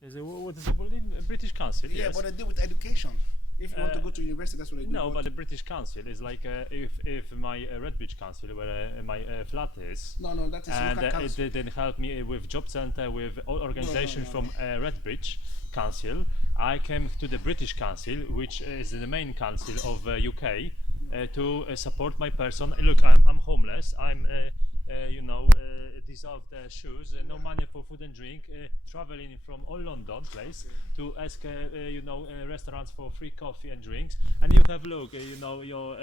What is it? British Council? Yeah, Yes. but they deal with education. If you want to Uh, go to university, that's what they do. no, but the British Council is like if my Redbridge Council, where my flat is, no, no, that is and local it council. didn't help me with job center, with all No, no, organizations no, from no. Redbridge Council. I came to the British Council, which is the main council of UK, to support my person. Look, I'm homeless. Deserve the shoes, no money for food and drink, traveling from all London place to ask, restaurants for free coffee and drinks. And you have look, your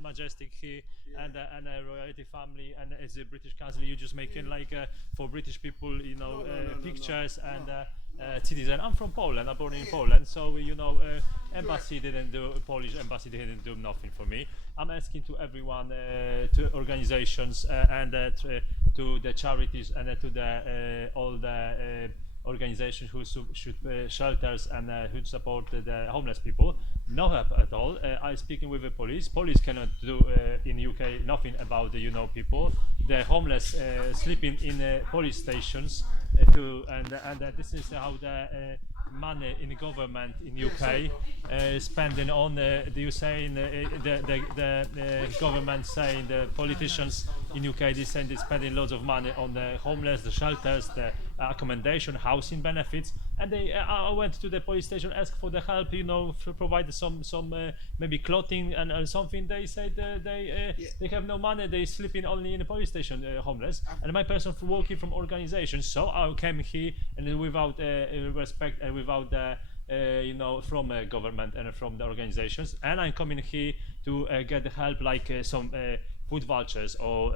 majestic here and a royalty family, and as a British council, you just making like for British people, pictures and. Citizen. I'm from Poland. I'm born in Poland, so embassy didn't do Polish embassy didn't do nothing for me. I'm asking to everyone, to organizations to the charities and to the all the organizations who should shelters and who support the homeless people. No help at all. I speaking with the police. Police cannot do in UK nothing about the people. The homeless sleeping in police stations this is how the money in government in UK spending on you saying the government saying the politicians in UK they saying they spending loads of money on the homeless, the shelters, the accommodation, housing benefits, and they I went to the police station ask for the help, provide some maybe clothing and something. They said they have no money, they sleeping only in the police station, homeless, and my person working from organization. So I came here and without respect and without the from government and from the organizations, and I'm coming here to get help like some food vouchers or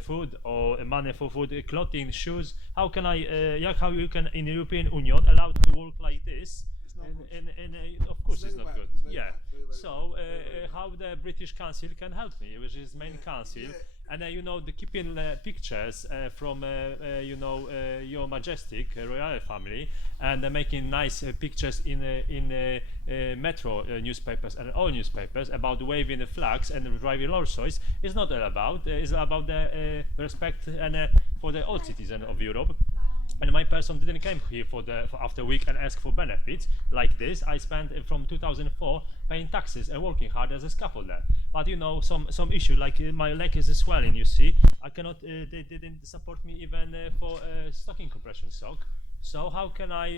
food or money for food, clothing, shoes. How can how you can in the European Union allowed to work like this? It's not good. And of course it's very not bad. good. It's very Yeah. bad. Very, very So bad. how the British Council can help me, which is main council, yeah. and the keeping pictures from your majestic royal family, and making nice pictures in metro newspapers and all newspapers about waving the flags and driving Rolls Royce is not all about. It's about the respect and for the all citizens of Europe. And my person didn't come here for after a week and ask for benefits like this. I spent from 2004 paying taxes and working hard as a scaffolder. But some issue like my leg is swelling. You see, I cannot. They didn't support me even for stocking compression sock. So how can I,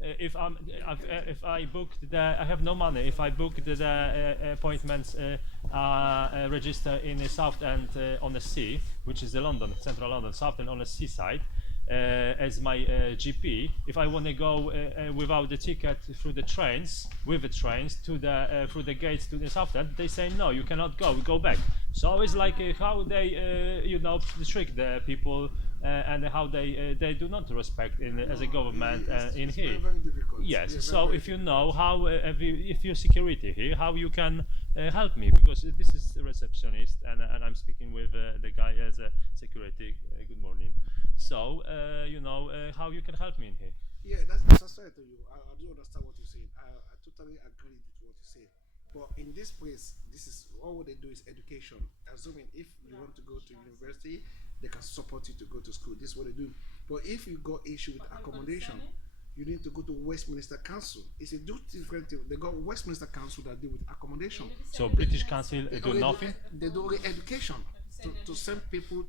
if I booked I have no money. If I booked the appointments, register in the South End on the sea, which is the London, central London, South End on the seaside, as my GP. If I want to go without the ticket through the trains, with the trains to the through the gates to the South End, they say no, you cannot go. Go back. So it's like how they trick the people and how they do not respect as a government in it's here. very, very difficult. Yes. Yeah, So very if you difficult. know how, if you're security here, how you can help me, because this is a receptionist and I'm speaking with the guy as a security. Good morning. So how you can help me in here. Yeah, that's what I said to you. I do understand what you're saying. I totally agree with what you say. But in this place, this is all they do is education. Assuming if you want to go to university, they can support you to go to school. This is what they do. But if you got issue with accommodation, you need to go to Westminster Council. It's a different thing. They got Westminster Council that deal with accommodation. So British Council do Only nothing. They do only education to send people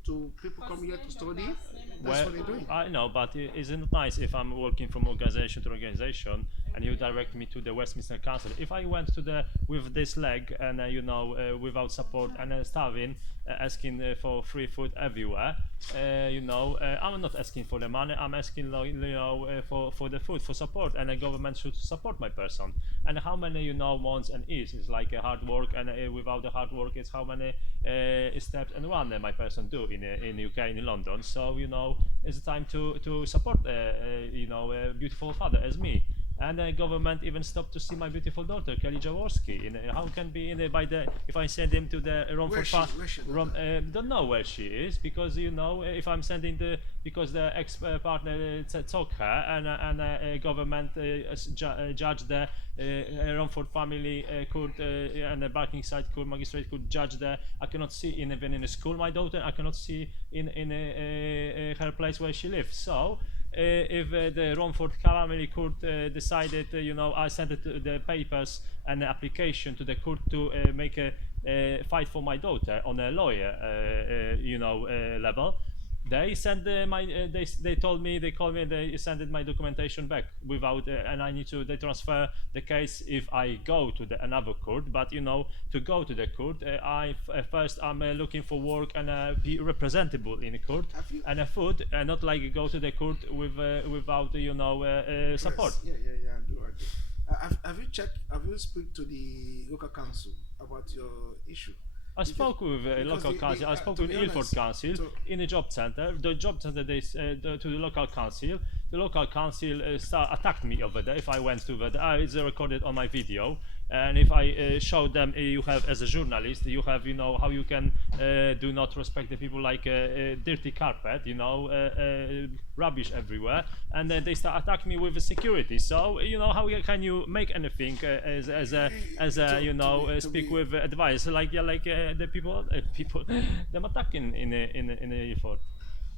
come here to study. That's Well, what they're doing. I know, but isn't it nice if I'm working from organization to organization and you direct me to the Westminster Council? If I went to the with this leg and without support and starving, asking for free food everywhere, I'm not asking for the money. I'm asking for the food, for support, and the government should support my person. And how many wants and is like a hard work, and without the hard work, it's how many steps and run my person do in UK in London. So it's time to support a beautiful father as me. And the government even stopped to see my beautiful daughter Kelly Jaworski. How can be by the if I send him to the Romford Farm? Where's she? Don't know where she is, because if I'm sending because the ex partner took her, and government judge the Romford family could and the Barkingside court magistrate could judge the. I cannot see even in the school my daughter. I cannot see in her place where she lives. So if the Romford family court decided, I sent it to the papers and the application to the court to make a fight for my daughter on a lawyer, level. They sent they told me, they called me, they sent my documentation back without and I need to they transfer the case if I go to another court. But to go to the court, first I'm looking for work and be representable in the court Have you- and food, and not like go to the court without support. Yeah, I do. Have you checked? Have you speak to the local council about your issue? I spoke with local council. I spoke to with be Ilford honest, Council in the job center. The job center to the local council. The local council attacked me over there if I went to the. It's recorded on my video. And if I show them, you have as a journalist, you have how you can do not respect the people, like dirty carpet, rubbish everywhere, and then they start attacking me with the security. So how can you make anything speak with advice like the people them attacking in the effort.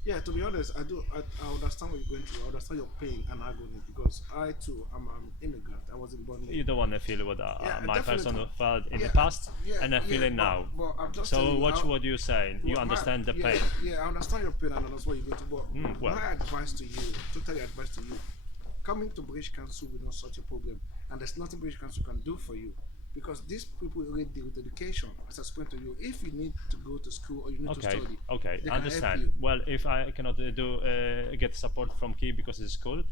Yeah, to be honest, I do. I understand what you're going through. I understand your pain and agony because I too am an immigrant. I wasn't born here. You don't want to feel what my definitely. person felt in Yeah, the past, yeah, and I feel yeah, it now. but I'm just So telling you how- what you saying? You Well, understand the yeah, pain. Yeah, I understand your pain and I understand what you're going through. But well. my advice to you, totally advice to you, coming to British Council will not solve your problem, and there's nothing British Council can do for you. Because these people already deal with education, as I explained to you. If you need to go to school or you need to Okay, study, okay, they I can help understand. you. Well, if I cannot get support from Key because it's school,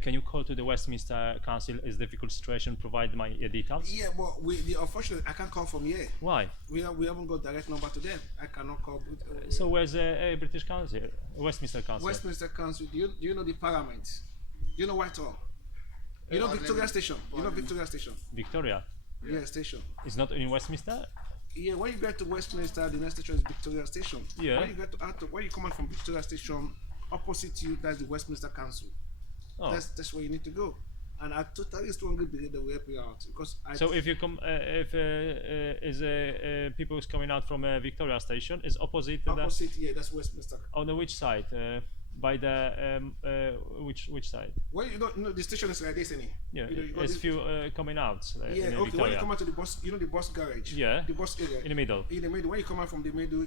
can you call to the Westminster Council? Is difficult situation? Provide my details. Yeah, but unfortunately, I can't call from here. Why? We haven't got direct number to them. I cannot call. So where's British Council, Westminster Council? Westminster Council. Do you know the Parliament? Do you know Whitehall? You know Victoria Station. You know Victoria Station. Victoria. Yeah, station. It's not in Westminster. Yeah, when you get to Westminster, the next station is Victoria Station. Yeah. When you get to when you come out from Victoria Station, opposite you, that's the Westminster Council. Oh. That's where you need to go. And I totally strongly believe they will help you out because So if you come, people is coming out from Victoria Station, is opposite to opposite, yeah, that's Westminster. on the which side? By the which side? Well, you know the station is like this, any. Yeah, You know, you got there's this- few coming out Yeah, in okay. When Victoria. you come out to the bus, you know the bus garage. Yeah. The bus area. In the middle. In the middle. When you come out from the middle,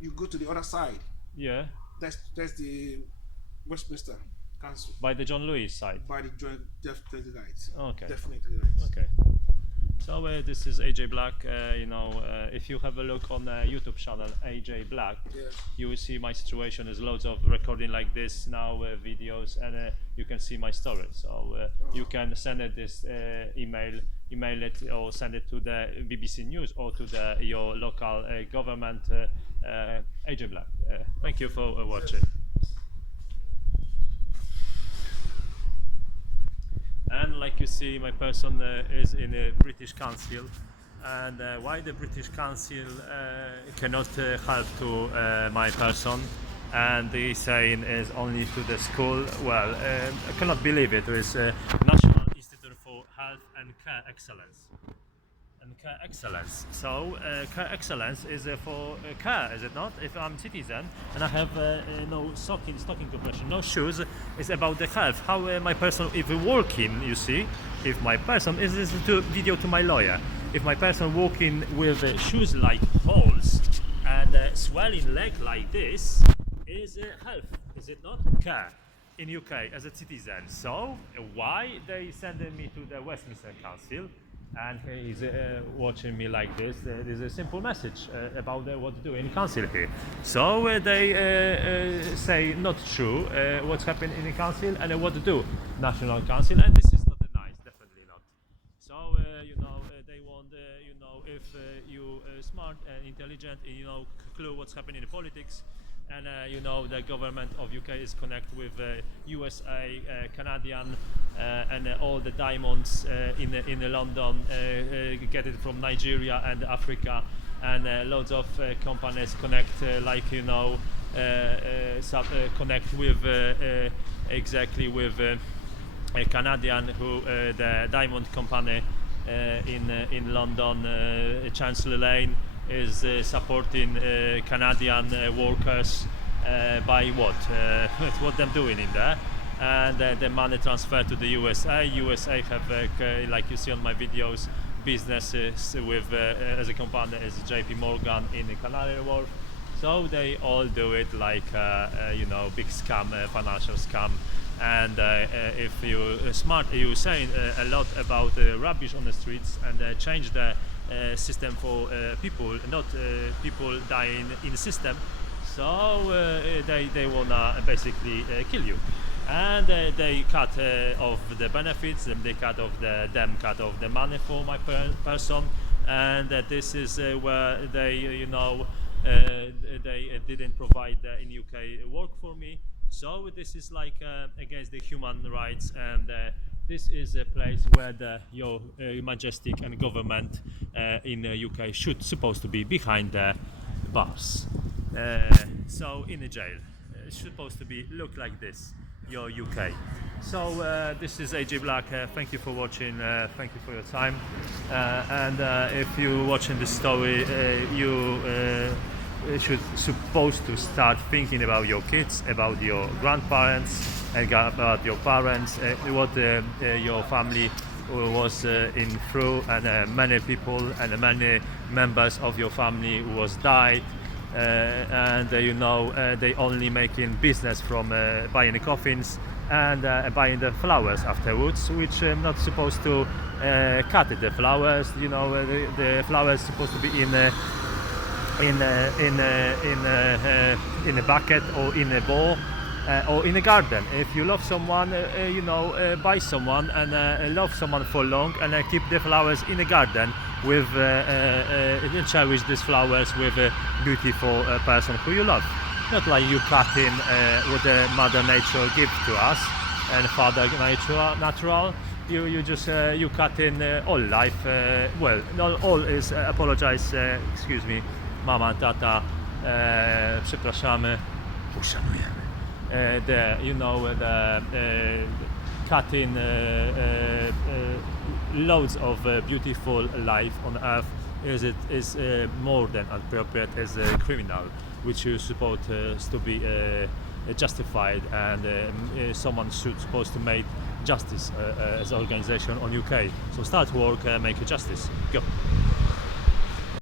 you go to the other side. Yeah, That's the Westminster Council. by the John Lewis side. By the joint, definitely right. Okay. Definitely right. Okay. So this is AJ Black. If you have a look on the YouTube channel AJ Black, Yeah. you will see my situation. There's loads of recording like this now, videos, and you can see my story. So you can send it this email it, or send it to the BBC News or to your local government. AJ Black. Thank you for watching. And like you see, my person is in a British Council, and why the British Council cannot help to my person, and the saying is only to the school. Well, I cannot believe it. There is a National Institute for Health and Care Excellence. Care excellence. So care excellence is for care, is it not? If I'm citizen and I have no stocking compression, no shoes, it's about the health. How my person, if walking, you see, if my person is this video to my lawyer, if my person walking with shoes like holes and swelling leg like this, is health, is it not? Care in UK as a citizen. So why they sending me to the Westminster Council? And he's watching me like this. There's a simple message about what to do in council here. So they say not true what's happened in the council and what to do national council, and this is not nice, definitely not. So they want if you smart and intelligent, and clue what's happening in politics. And the government of UK is connected with USA, Canadian, and all the diamonds in London, get it from Nigeria and Africa, and loads of companies connect, connect with exactly with a Canadian who the diamond company in London, Chancellor Lane, is supporting Canadian workers by what? What them doing in there? and the money transferred to the USA. USA have, like you see on my videos, businesses with as a company as JP Morgan in the Canary Wharf. So they all do it like big scam, financial scam. And if you smart, you saying a lot about rubbish on the streets and change the system for people, not people dying in the system. So they wanna basically kill you, and they cut off the benefits, and they cut off the money for my person, and this is where they they didn't provide in UK work for me. So this is like against the human rights, and this is a place where your majestic and government in the UK should supposed to be behind the bars. So in a jail, it's supposed to be look like this, your UK. So this is AJ Black. Thank you for watching. Thank you for your time. And if you're watching this story, you should supposed to start thinking about your kids, about your grandparents, and about your parents, what your family was in through, and many people and many members of your family was died. And they only making business from buying the coffins and buying the flowers afterwards, which I'm not supposed to cut it. The flowers, the flowers supposed to be in a bucket or in a bowl or in a garden. If you love someone, buy someone and love someone for long, and keep the flowers in the garden with cherish these flowers with a beautiful person who you love. Not like you cutting what the Mother Nature gives to us and Father Nature natural. You just you cut in all life. Well, not all is apologize. Excuse me, mama, tata. Przepraszamy. Uszanujemy. Cutting loads of beautiful life on earth is more than appropriate as a criminal, which is supposed to be justified, and someone should supposed to make justice as an organization on UK. So start work, make a justice. Go.